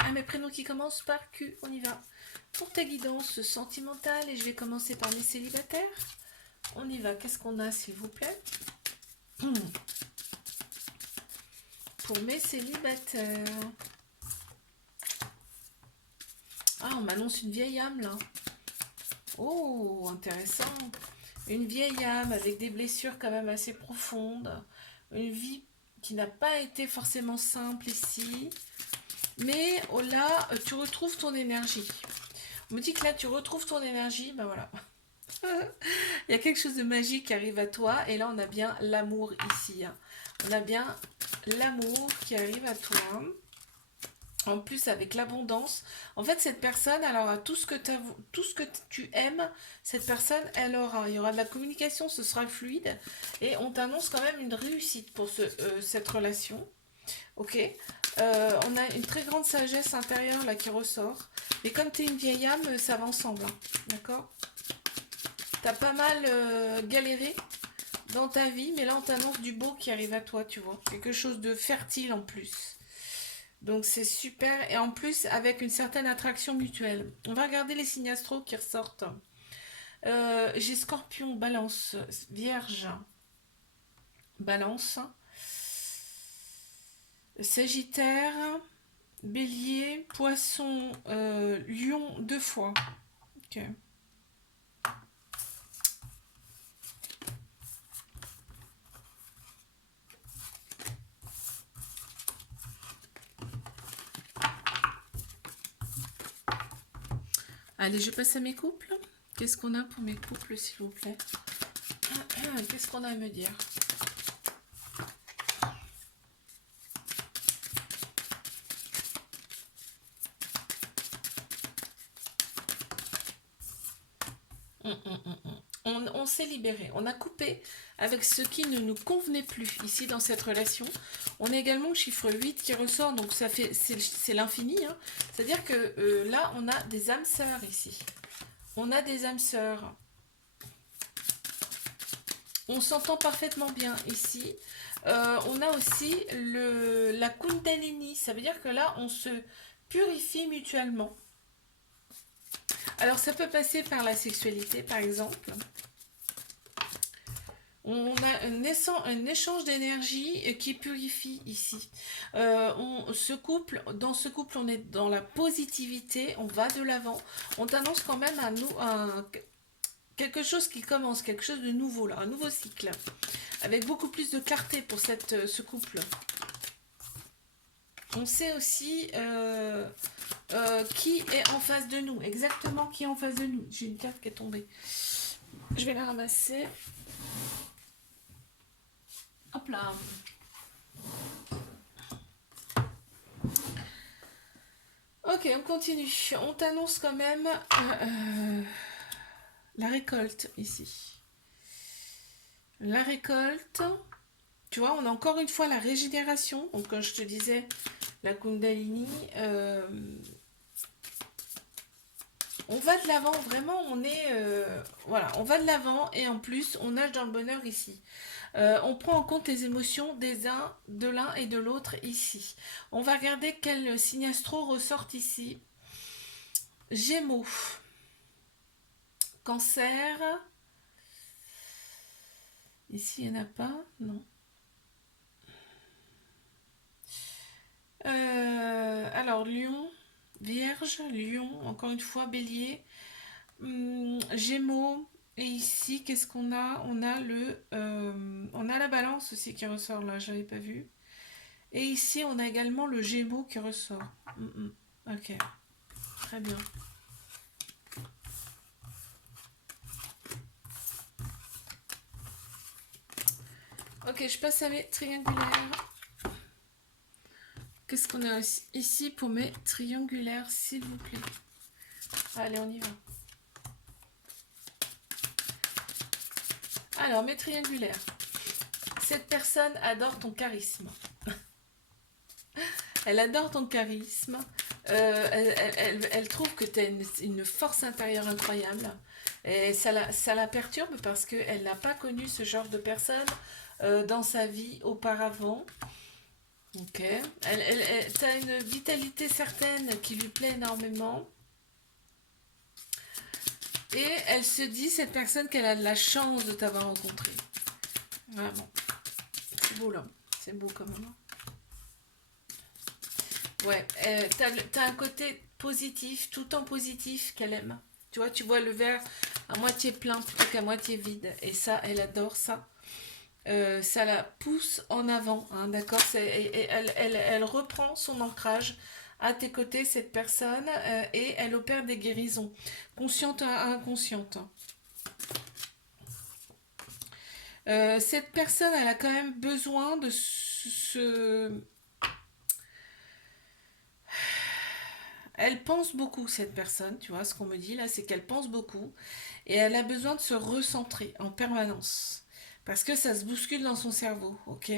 À mes prénoms qui commencent par Q, on y va. Pour ta guidance sentimentale, et je vais commencer par mes célibataires. On y va, qu'est-ce qu'on a s'il vous plaît? Pour mes célibataires. Ah, on m'annonce une vieille âme là. Oh, intéressant. Une vieille âme avec des blessures quand même assez profondes. Une vie qui n'a pas été forcément simple ici. Mais oh là, tu retrouves ton énergie. On me dit que là, tu retrouves ton énergie. Ben voilà. Il y a quelque chose de magique qui arrive à toi. Et là, on a bien l'amour ici. Hein. On a bien l'amour qui arrive à toi. En plus, avec l'abondance. En fait, cette personne, elle aura tout ce que tu aimes. Cette personne, elle aura. Il y aura de la communication, ce sera fluide. Et on t'annonce quand même une réussite pour cette relation. Ok. On a une très grande sagesse intérieure là qui ressort. Et comme tu es une vieille âme, ça va ensemble. Hein. D'accord. T'as pas mal galéré dans ta vie, mais là on t'annonce du beau qui arrive à toi, tu vois. Quelque chose de fertile en plus. Donc c'est super. Et en plus, avec une certaine attraction mutuelle. On va regarder les signes astro qui ressortent. J'ai Scorpion, Balance, Vierge, Balance, Sagittaire, Bélier, Poisson, Lion, 2 fois. Ok. Allez, je passe à mes couples. Qu'est-ce qu'on a pour mes couples, s'il vous plaît? Qu'est-ce qu'on a à me dire? On s'est libéré, on a coupé avec ce qui ne nous convenait plus ici dans cette relation. On a également le chiffre 8 qui ressort, donc ça fait c'est l'infini. Hein. C'est-à-dire que là, on a des âmes sœurs ici. On a des âmes sœurs. On s'entend parfaitement bien ici. On a aussi la Kundalini. Ça veut dire que là, on se purifie mutuellement. Alors, ça peut passer par la sexualité, par exemple. On a un échange d'énergie qui purifie ici. Dans ce couple, on est dans la positivité, on va de l'avant. On t'annonce quand même quelque chose qui commence, quelque chose de nouveau, là, un nouveau cycle. Avec beaucoup plus de clarté pour ce couple. On sait aussi qui est en face de nous, exactement qui est en face de nous. J'ai une carte qui est tombée. Je vais la ramasser. Hop là. Ok, on continue. On t'annonce quand même la récolte ici. La récolte. Tu vois, on a encore une fois la régénération. Donc, quand je te disais la Kundalini, on va de l'avant. Vraiment, voilà, on va de l'avant. Et en plus, on nage dans le bonheur ici. On prend en compte les émotions de l'un et de l'autre ici. On va regarder quel signe astro ressort ici. Gémeaux. Cancer. Ici, il n'y en a pas. Non. Alors, Lion. Vierge. Lion. Encore une fois, Bélier. Gémeaux. Et ici, qu'est-ce qu'on a? On a la balance aussi qui ressort là, j'avais pas vu. Et ici, on a également le Gémeaux qui ressort. Ok, très bien. Ok, je passe à mes triangulaires. Qu'est-ce qu'on a ici pour mes triangulaires, s'il vous plaît? Allez, on y va. Alors, mes triangulaires. Cette personne adore ton charisme. Elle adore ton charisme. Elle trouve que tu as une force intérieure incroyable. Et ça la perturbe parce qu'elle n'a pas connu ce genre de personne dans sa vie auparavant. Ok. T'as une vitalité certaine qui lui plaît énormément. Et elle se dit, cette personne, qu'elle a de la chance de t'avoir rencontré. Vraiment. C'est beau là. C'est beau quand même. Ouais. T'as un côté positif, tout en positif qu'elle aime. Tu vois, tu vois le verre à moitié plein plutôt qu'à moitié vide. Et ça, elle adore ça. Ça la pousse en avant, hein, d'accord. Elle reprend son ancrage à tes côtés, cette personne, et elle opère des guérisons, conscientes à inconscientes. Cette personne, elle a quand même besoin de Elle pense beaucoup, cette personne, tu vois, ce qu'on me dit là, c'est qu'elle pense beaucoup, et elle a besoin de se recentrer en permanence, parce que ça se bouscule dans son cerveau, ok.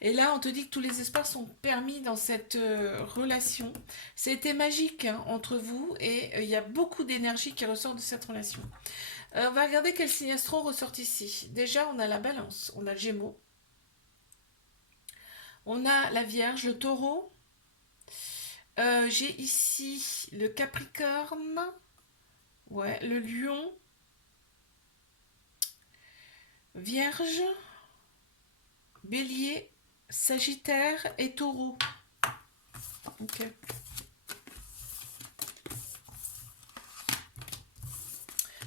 Et là, on te dit que tous les espaces sont permis dans cette relation. C'était magique, hein, entre vous, et il y a beaucoup d'énergie qui ressort de cette relation. On va regarder quel signe astro ressort ici. Déjà, on a la balance, on a le gémeaux, on a la vierge, le taureau. J'ai ici le capricorne, ouais, le lion, vierge, bélier, sagittaire et taureau. Ok.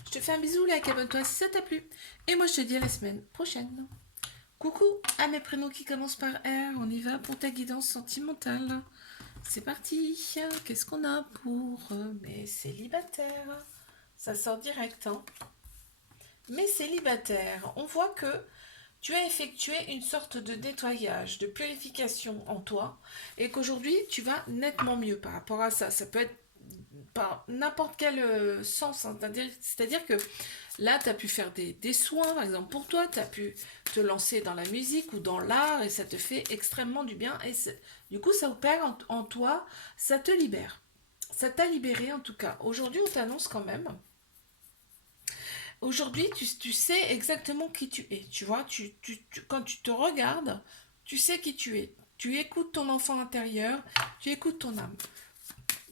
Je te fais un bisou, like, abonne-toi si ça t'a plu. Et moi, je te dis à la semaine prochaine. Coucou à mes prénoms qui commencent par R. On y va pour ta guidance sentimentale. C'est parti. Qu'est-ce qu'on a pour mes célibataires? Ça sort direct, hein. Mes célibataires, on voit que tu as effectué une sorte de nettoyage, de purification en toi, et qu'aujourd'hui, tu vas nettement mieux par rapport à ça. Ça peut être par n'importe quel sens, hein. C'est-à-dire que là, tu as pu faire des soins, par exemple, pour toi, tu as pu te lancer dans la musique ou dans l'art, et ça te fait extrêmement du bien, et du coup, ça opère en toi, ça te libère. Ça t'a libéré en tout cas. Aujourd'hui, on t'annonce quand même. Aujourd'hui, tu sais exactement qui tu es. Tu vois, quand tu te regardes, tu sais qui tu es. Tu écoutes ton enfant intérieur, tu écoutes ton âme.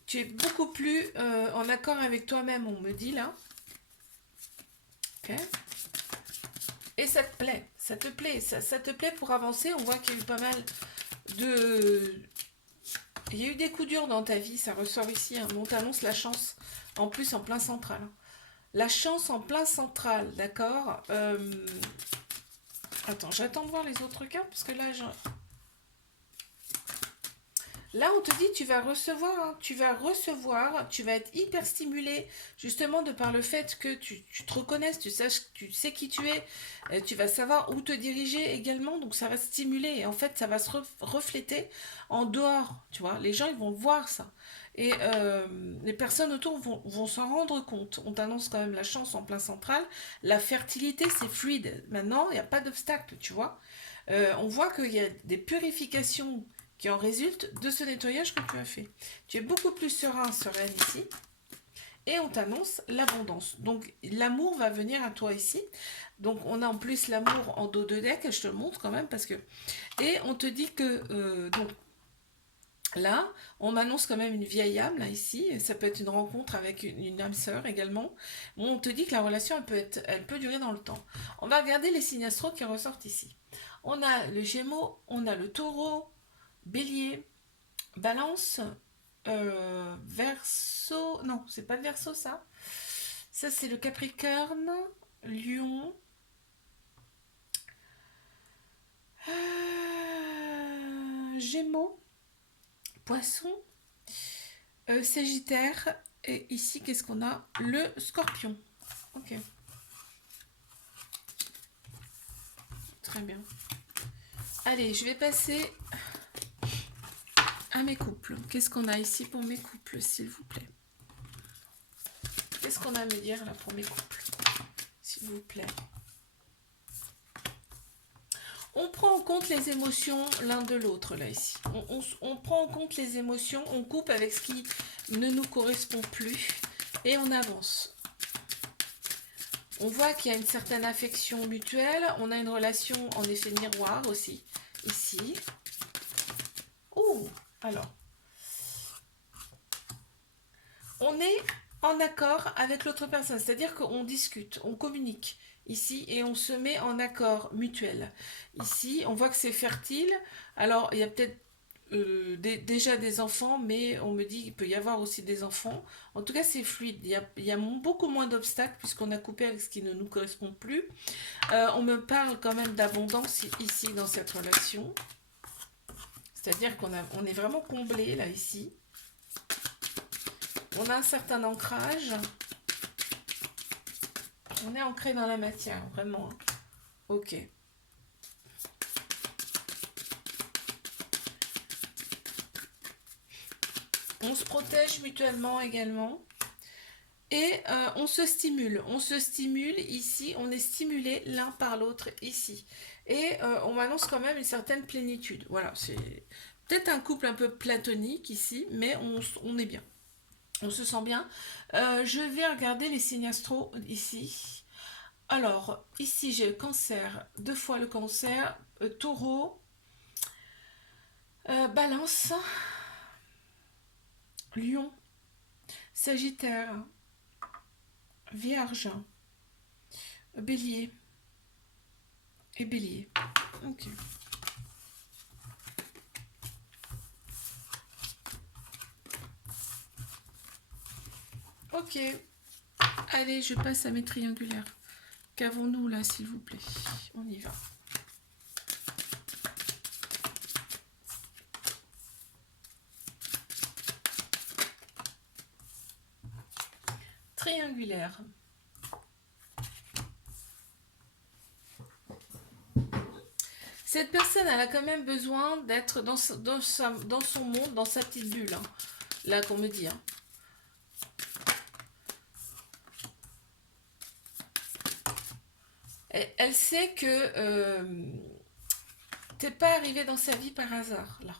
Tu es beaucoup plus en accord avec toi-même, on me dit là. Ok. Et ça te plaît, ça te plaît, ça te plaît pour avancer. On voit qu'il y a eu pas mal de... Il y a eu des coups durs dans ta vie, ça ressort ici. Hein. On t'annonce la chance, en plus en plein central. La chance en plein central, d'accord. Attends, j'attends de voir les autres cartes, parce que là, on te dit tu vas recevoir, hein, tu vas être hyper stimulé, justement de par le fait que tu te reconnaisses, tu sais qui tu es, tu vas savoir où te diriger également, donc ça va stimuler, et en fait, ça va se refléter en dehors, tu vois, les gens, ils vont voir ça, et les personnes autour vont s'en rendre compte. On t'annonce quand même la chance en plein central, la fertilité, c'est fluide, maintenant, il n'y a pas d'obstacle, tu vois. On voit qu'il y a des purifications qui en résulte de ce nettoyage que tu as fait. Tu es beaucoup plus serein, sereine ici. Et on t'annonce l'abondance. Donc l'amour va venir à toi ici. Donc on a en plus l'amour en dos de deck, je te le montre quand même parce que... Et on te dit que... donc là, on m'annonce quand même une vieille âme, là, ici. Ça peut être une rencontre avec une âme sœur également. On te dit que la relation, elle peut durer dans le temps. On va regarder les signes astro qui ressortent ici. On a le Gémeaux, on a le Taureau, Bélier, Balance, Verseau, non, c'est pas le Verseau ça. Ça c'est le Capricorne, Lion, Gémeaux, Poisson, Sagittaire, et ici qu'est-ce qu'on a? Le Scorpion. Ok. Très bien. Allez, je vais passer à mes couples. Qu'est-ce qu'on a ici pour mes couples, s'il vous plaît? Qu'est-ce qu'on a à me dire là pour mes couples, s'il vous plaît? On prend en compte les émotions l'un de l'autre là ici. On prend en compte les émotions, on coupe avec ce qui ne nous correspond plus et on avance. On voit qu'il y a une certaine affection mutuelle, on a une relation en effet miroir aussi, ici. Oh, alors, on est en accord avec l'autre personne, c'est-à-dire qu'on discute, on communique ici et on se met en accord mutuel. Ici, on voit que c'est fertile. Alors, il y a peut-être déjà des enfants, mais on me dit qu'il peut y avoir aussi des enfants. En tout cas, c'est fluide. Il y a beaucoup moins d'obstacles puisqu'on a coupé avec ce qui ne nous correspond plus. On me parle quand même d'abondance ici dans cette relation. C'est-à-dire on est vraiment comblé là ici. On a un certain ancrage. On est ancré dans la matière, vraiment. Ok. On se protège mutuellement également. Et on se stimule. On se stimule ici. On est stimulé l'un par l'autre ici. Et on m'annonce quand même une certaine plénitude. Voilà, c'est peut-être un couple un peu platonique ici, mais on est bien. On se sent bien. Je vais regarder les signes astro ici. Alors, ici j'ai le cancer, 2 fois le cancer, taureau, balance, lion, sagittaire, vierge, bélier et bélier. Ok. Ok. Allez, je passe à mes triangulaires. Qu'avons-nous là, s'il vous plaît? On y va. Triangulaire. Cette personne, elle a quand même besoin d'être dans son monde, dans sa petite bulle. Hein. Là, qu'on me dit. Hein. Elle sait que t'es pas arrivé dans sa vie par hasard, là.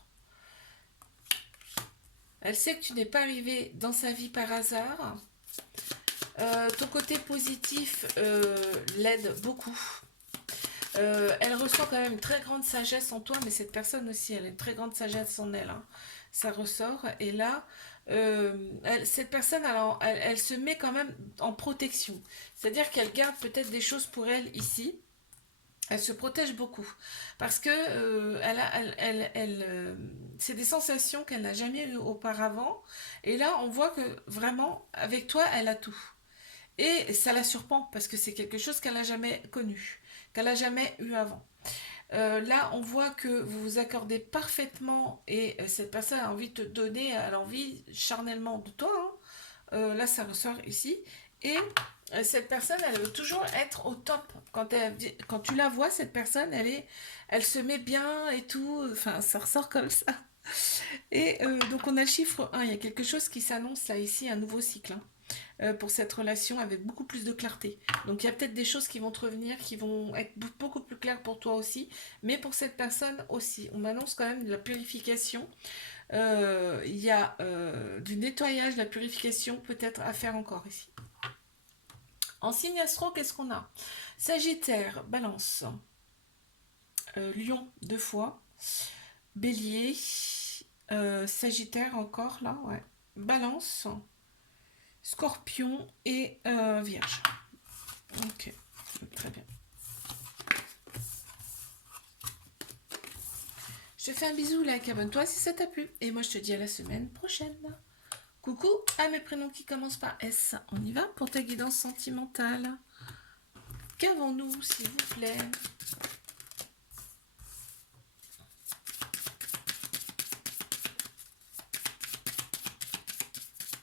Elle sait que tu n'es pas arrivé dans sa vie par hasard. Ton côté positif l'aide beaucoup. Elle ressent quand même une très grande sagesse en toi, mais cette personne aussi, elle a une très grande sagesse en elle. Hein. Ça ressort. Et là, cette personne, elle se met quand même en protection. C'est-à-dire qu'elle garde peut-être des choses pour elle ici. Elle se protège beaucoup parce que c'est des sensations qu'elle n'a jamais eues auparavant. Et là, on voit que vraiment, avec toi, elle a tout. Et ça la surprend parce que c'est quelque chose qu'elle n'a jamais connu, qu'elle n'a jamais eu avant. Là, on voit que vous vous accordez parfaitement et cette personne a envie de te donner, elle a envie charnellement de toi. Hein. Là, ça ressort ici. Et cette personne, elle veut toujours être au top. Quand tu la vois, cette personne, elle se met bien et tout. Enfin, ça ressort comme ça. Et donc, on a le chiffre 1. Il y a quelque chose qui s'annonce là, ici, un nouveau cycle. Hein, pour cette relation avec beaucoup plus de clarté. Donc, il y a peut-être des choses qui vont te revenir, qui vont être beaucoup plus claires pour toi aussi. Mais pour cette personne aussi. On m'annonce quand même de la purification. Il y a du nettoyage, de la purification peut-être à faire encore ici. En signe astro, qu'est-ce qu'on a? Sagittaire, balance. Lion, 2 fois. Bélier. Sagittaire encore, là, ouais. Balance. Scorpion et Vierge. Ok, très bien. Je te fais un bisou, like, abonne-toi si ça t'a plu. Et moi, je te dis à la semaine prochaine. Coucou à mes prénoms qui commencent par S. On y va pour ta guidance sentimentale. Qu'avons-nous, s'il vous plaît?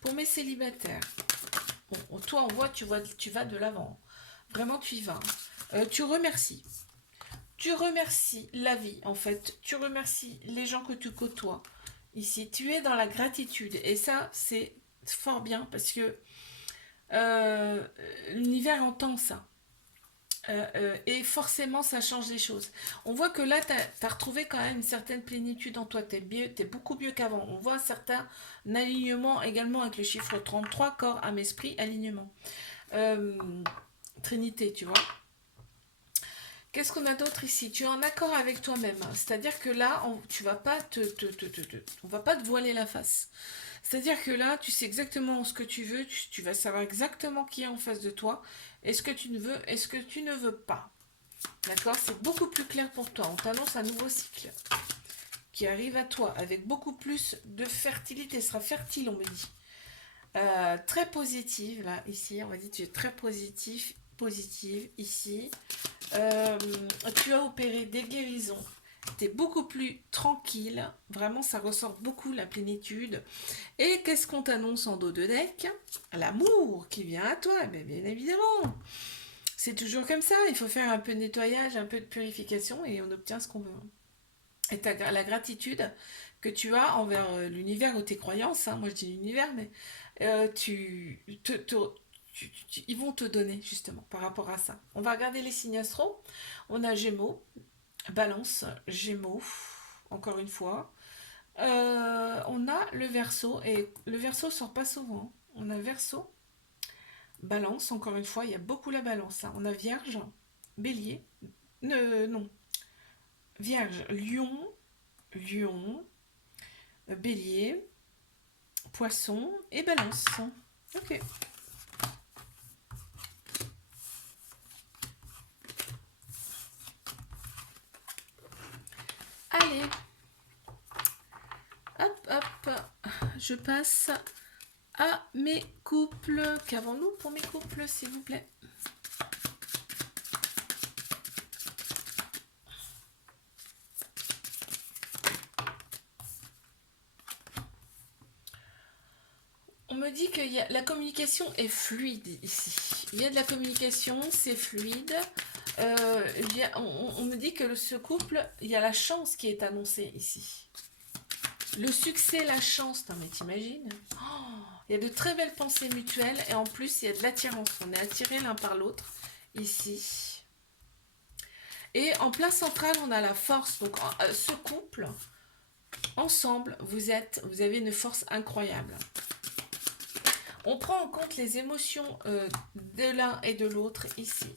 Pour mes célibataires. Bon, toi, on voit, tu vas de l'avant. Vraiment, tu y vas. Tu remercies. Tu remercies la vie, en fait. Tu remercies les gens que tu côtoies. Ici, tu es dans la gratitude. Et ça, c'est fort bien parce que l'univers entend ça. Et forcément, ça change les choses. On voit que là, tu as retrouvé quand même une certaine plénitude en toi. Tu es beaucoup mieux qu'avant. On voit un certain alignement également avec le chiffre 33, corps, âme, esprit, alignement. Trinité, tu vois. Qu'est-ce qu'on a d'autre ici? Tu es en accord avec toi-même. C'est-à-dire que là, tu vas pas on va pas te voiler la face. C'est-à-dire que là, tu sais exactement ce que tu veux, tu vas savoir exactement qui est en face de toi, et ce que tu ne veux, et ce que tu ne veux pas. D'accord? C'est beaucoup plus clair pour toi. On t'annonce un nouveau cycle qui arrive à toi avec beaucoup plus de fertilité. Ce sera fertile, on me dit. Très positive, là, ici. On va dire que tu es très positive, ici. Euh, Tu as opéré des guérisons. Tu es beaucoup plus tranquille. Vraiment, ça ressort beaucoup la plénitude. Et qu'est-ce qu'on t'annonce en dos de deck? L'amour qui vient à toi, bien évidemment. C'est toujours comme ça. Il faut faire un peu de nettoyage, un peu de purification et on obtient ce qu'on veut. Et la gratitude que tu as envers l'univers ou tes croyances, hein, moi je dis l'univers, mais ils vont te donner justement par rapport à ça. On va regarder les signes astro. On a Gémeaux, Balance, Gémeaux, encore une fois. On a le Verseau, et le Verseau sort pas souvent. On a Verseau, Balance, encore une fois, il y a beaucoup la Balance. Hein. On a Vierge, Bélier, non, Vierge, Lion, Bélier, Poisson et Balance. Ok. Allez, hop, je passe à mes couples. Qu'avons-nous pour mes couples, s'il vous plaît? On me dit que la communication est fluide ici. Il y a de la communication, c'est fluide. On me dit que ce couple, il y a la chance qui est annoncée ici. Le succès, la chance, non mais t'imagines? Il y a de très belles pensées mutuelles et en plus il y a de l'attirance. On est attirés l'un par l'autre ici. Et en plein central, on a la force. Donc ce couple, ensemble, vous avez une force incroyable. On prend en compte les émotions de l'un et de l'autre ici.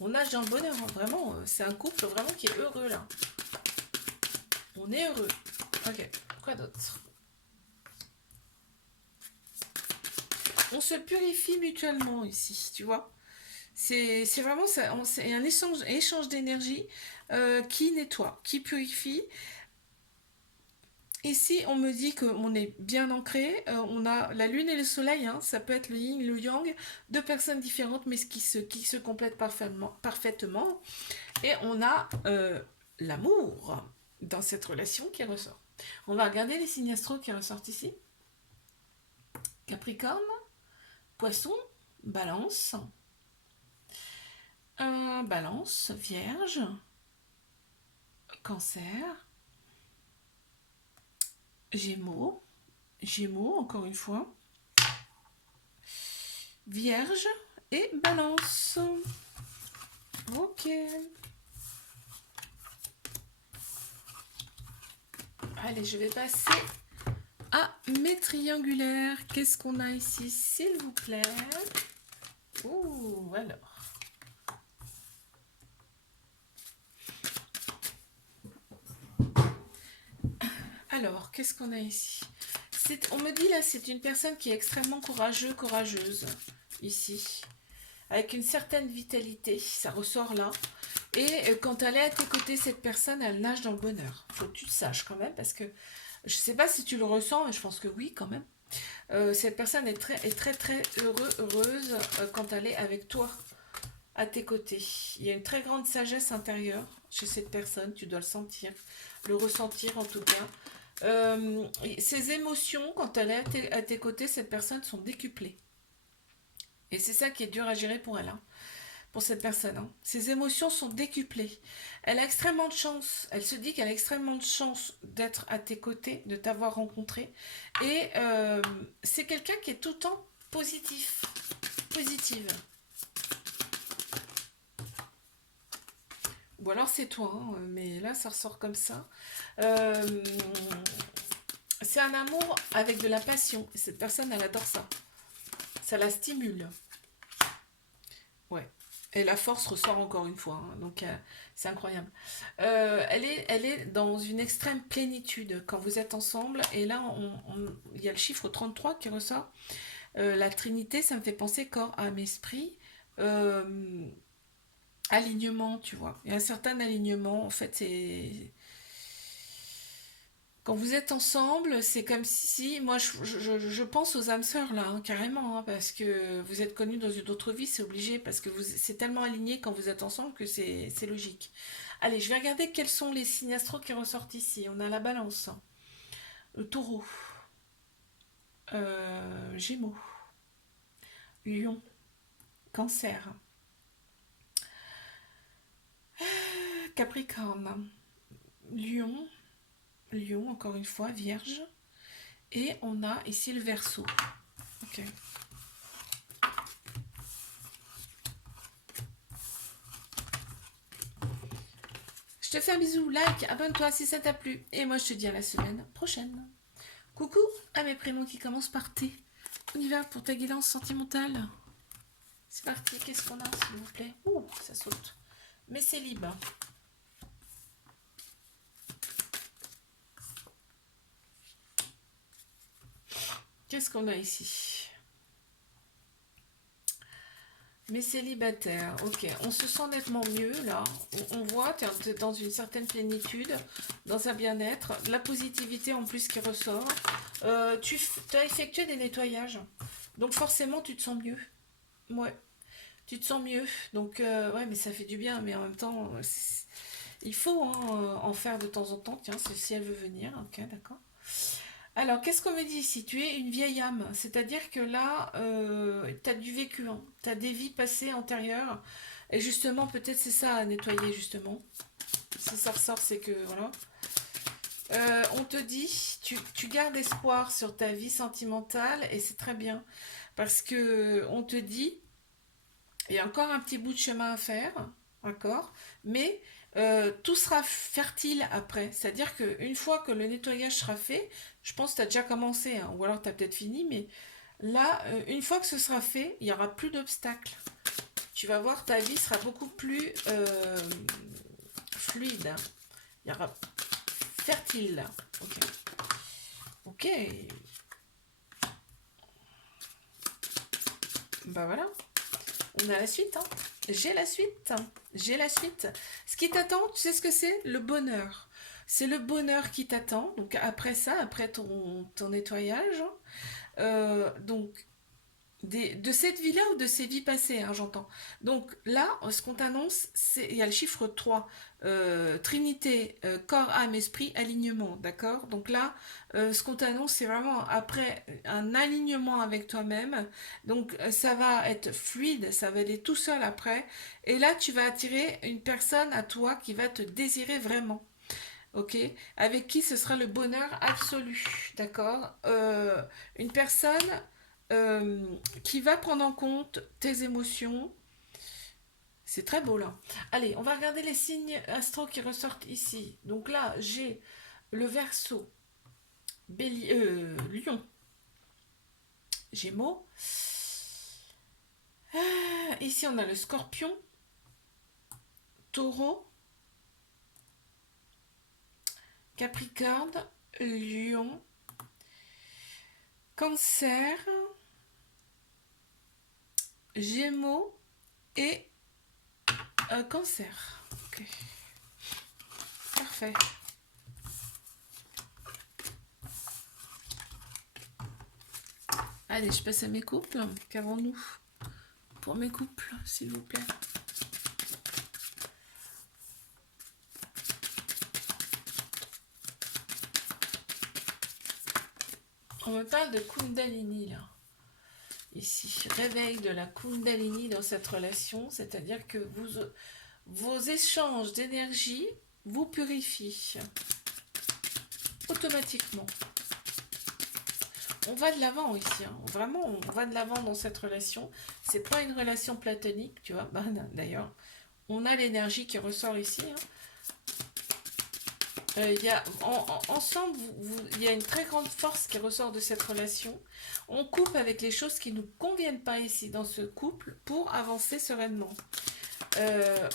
On nage dans le bonheur, hein, vraiment. C'est un couple vraiment qui est heureux là. On est heureux. Ok, quoi d'autre? On se purifie mutuellement ici, tu vois. C'est vraiment ça, c'est un échange d'énergie qui nettoie, qui purifie. Ici, on me dit qu'on est bien ancré. On a la lune et le soleil, hein, ça peut être le yin et le yang, deux personnes différentes, mais qui se complètent parfaitement. Et on a l'amour dans cette relation qui ressort. On va regarder les signes astro qui ressortent ici. Capricorne, Poisson, Balance, Balance, Vierge, Cancer, Gémeaux, encore une fois, Vierge et Balance. Ok. Allez, je vais passer à mes triangulaires. Qu'est-ce qu'on a ici, s'il vous plaît? Ouh, alors. Alors, qu'est-ce qu'on a ici? On me dit là, c'est une personne qui est extrêmement courageuse, ici. Avec une certaine vitalité, ça ressort là. Et quand elle est à tes côtés, cette personne, elle nage dans le bonheur. Faut que tu le saches quand même, parce que je sais pas si tu le ressens, mais je pense que oui quand même. Cette personne est très heureuse quand elle est avec toi, à tes côtés. Il y a une très grande sagesse intérieure chez cette personne, tu dois le sentir, le ressentir en tout cas. Ses émotions, quand elle est à tes côtés, cette personne sont décuplées. Et c'est ça qui est dur à gérer pour elle, hein, pour cette personne. Hein. Ses émotions sont décuplées. Elle a extrêmement de chance. Elle se dit qu'elle a extrêmement de chance d'être à tes côtés, de t'avoir rencontré. Et c'est quelqu'un qui est tout le temps positive. Ou alors c'est toi, hein, mais là ça ressort comme ça. C'est un amour avec de la passion. Et cette personne, elle adore ça. Ça la stimule. Ouais. Et la force ressort encore une fois, hein, donc c'est incroyable. Elle est dans une extrême plénitude quand vous êtes ensemble. Et là, il y a le chiffre 33 qui ressort. La Trinité, ça me fait penser corps, âme, esprit. Euh, Alignement, tu vois. Il y a un certain alignement. En fait, c'est quand vous êtes ensemble, c'est comme si moi, je pense aux âmes sœurs là, hein, carrément, hein, parce que vous êtes connus dans une autre vie, c'est obligé, parce que c'est tellement aligné quand vous êtes ensemble que c'est logique. Allez, je vais regarder quels sont les signes astro qui ressortent ici. On a la Balance, le Taureau, Gémeaux, Lion, Cancer, Capricorne, Lion, Lion, encore une fois, Vierge, et on a ici le Verseau. Ok. Je te fais un bisou, like, abonne-toi si ça t'a plu. Et moi, je te dis à la semaine prochaine. Coucou à mes prénoms qui commencent par T. On y va pour ta guidance sentimentale. C'est parti, qu'est-ce qu'on a, s'il vous plaît? Ouh, ça saute. Mais c'est libre. Qu'est-ce qu'on a ici? Mais célibataire, ok. On se sent nettement mieux là. On voit, tu es dans une certaine plénitude, dans un bien-être. La positivité en plus qui ressort. Tu as effectué des nettoyages. Donc forcément, tu te sens mieux. Ouais, tu te sens mieux. Donc, ouais, mais ça fait du bien. Mais en même temps, il faut hein, en faire de temps en temps. Tiens, si elle veut venir. Ok, d'accord. Alors, qu'est-ce qu'on me dit ici? Tu es une vieille âme, c'est-à-dire que là, tu as du vécu, hein. Tu as des vies passées antérieures, et justement, peut-être c'est ça à nettoyer, justement. Si ça ressort, c'est que, voilà. On te dit, tu gardes espoir sur ta vie sentimentale, et c'est très bien, parce que on te dit, il y a encore un petit bout de chemin à faire, d'accord? Mais tout sera fertile après. C'est-à-dire qu'une fois que le nettoyage sera fait, je pense que tu as déjà commencé, hein, ou alors tu as peut-être fini, mais là, une fois que ce sera fait, il n'y aura plus d'obstacles. Tu vas voir, ta vie sera beaucoup plus fluide, hein. Il y aura fertile. Ok. Ok. Bah voilà. On a la suite, hein. J'ai la suite. J'ai la suite. Ce qui t'attend, tu sais ce que c'est? Le bonheur. C'est le bonheur qui t'attend. Donc après ça, après ton nettoyage, donc de cette vie-là ou de ces vies passées, hein, j'entends. Donc là, ce qu'on t'annonce, c'est il y a le chiffre 3, Trinité, corps, âme, esprit, alignement, d'accord? Donc là, ce qu'on t'annonce, c'est vraiment après un alignement avec toi-même. Donc ça va être fluide, ça va aller tout seul après. Et là, tu vas attirer une personne à toi qui va te désirer vraiment. Ok, avec qui ce sera le bonheur absolu, d'accord? Une personne euh, qui va prendre en compte tes émotions. C'est très beau là. Allez, on va regarder les signes astro qui ressortent ici. Donc là, j'ai le Verseau, Lion, Gémeaux. Ici, on a le Scorpion, Taureau, Capricorne, Lion, Cancer, Gémeaux et Cancer. Ok, parfait. Allez, je passe à mes couples. Qu'avons-nous pour mes couples, s'il vous plaît? On me parle de Kundalini là. Ici, réveil de la Kundalini dans cette relation, c'est-à-dire que vos échanges d'énergie vous purifient automatiquement. On va de l'avant ici, hein. Vraiment, on va de l'avant dans cette relation. C'est pas une relation platonique, tu vois. Bah, d'ailleurs, on a l'énergie qui ressort ici, hein. Il y a, ensemble, il y a une très grande force qui ressort de cette relation. On coupe avec les choses qui ne nous conviennent pas ici dans ce couple pour avancer sereinement. Euh,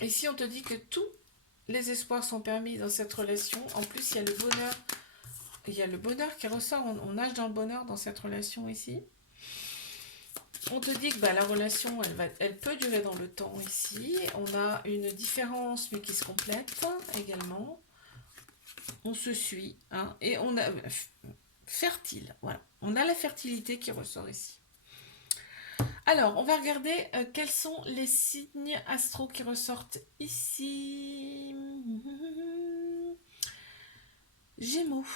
ici, on te dit que tous les espoirs sont permis dans cette relation. En plus, il y a le bonheur. Il y a le bonheur qui ressort. On nage dans le bonheur dans cette relation ici. On te dit que bah, la relation, elle peut durer dans le temps ici. On a une différence, mais qui se complète également. On se suit. Hein, et on a... fertile, voilà. On a la fertilité qui ressort ici. Alors, on va regarder quels sont les signes astro qui ressortent ici. Gémeaux,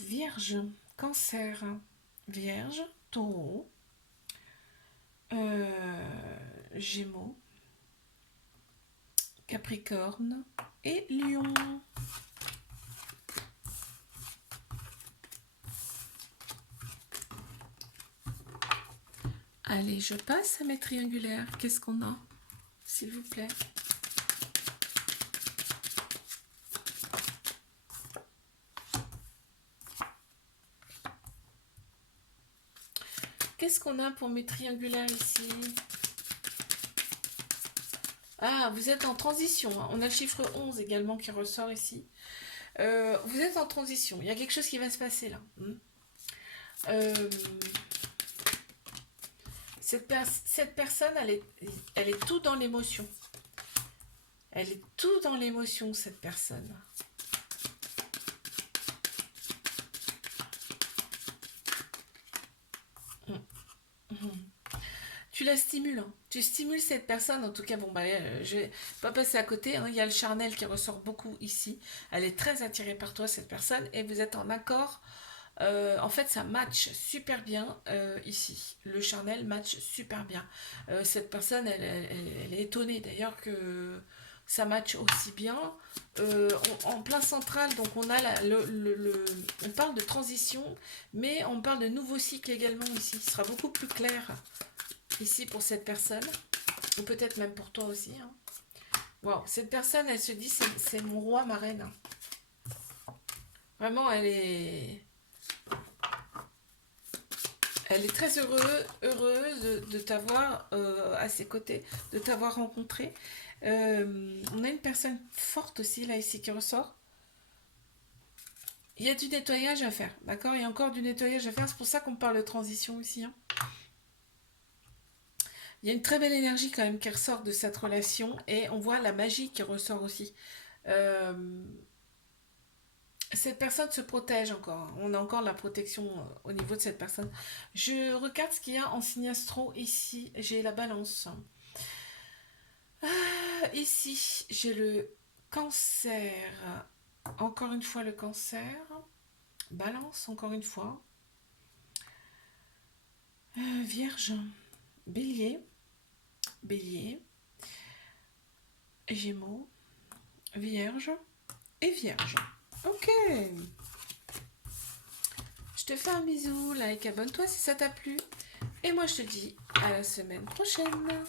Vierge, Cancer, Vierge, Taureau, Gémeaux, Capricorne et Lion. Allez, je passe à mes triangulaires. Qu'est-ce qu'on a, s'il vous plaît? Qu'est-ce qu'on a pour mes triangulaires ici? Ah, vous êtes en transition. Hein. On a le chiffre 11 également qui ressort ici. Vous êtes en transition. Il y a quelque chose qui va se passer là. Cette personne, elle est tout dans l'émotion. Elle est tout dans l'émotion, cette personne. Tu la stimules. Hein. Tu stimules cette personne. En tout cas, bon, bah, je vais pas passer à côté. Hein. Il y a le charnel qui ressort beaucoup ici. Elle est très attirée par toi, cette personne. Et vous êtes en accord. En fait, ça match super bien ici. Le charnel match super bien. Cette personne, elle est étonnée d'ailleurs que ça match aussi bien. En plein central, donc on a on parle de transition, mais on parle de nouveau cycle également ici. Ce sera beaucoup plus clair ici pour cette personne, ou peut-être même pour toi aussi. Hein. Wow, cette personne, elle se dit, c'est mon roi, ma reine. Vraiment, elle est très heureuse de t'avoir à ses côtés, de t'avoir rencontré. On a une personne forte aussi, là, ici, qui ressort. Il y a du nettoyage à faire, d'accord? Il y a encore du nettoyage à faire, c'est pour ça qu'on parle de transition aussi. Hein. Il y a une très belle énergie quand même qui ressort de cette relation et on voit la magie qui ressort aussi. Cette personne se protège encore. On a encore la protection au niveau de cette personne. Je regarde ce qu'il y a en signe astro ici. J'ai la balance. Ici, j'ai le cancer. Encore une fois le cancer. Balance, encore une fois. Vierge. Bélier. Bélier. Gémeaux. Vierge. Et Vierge. Ok. Je te fais un bisou, like, abonne-toi si ça t'a plu. Et moi je te dis à la semaine prochaine.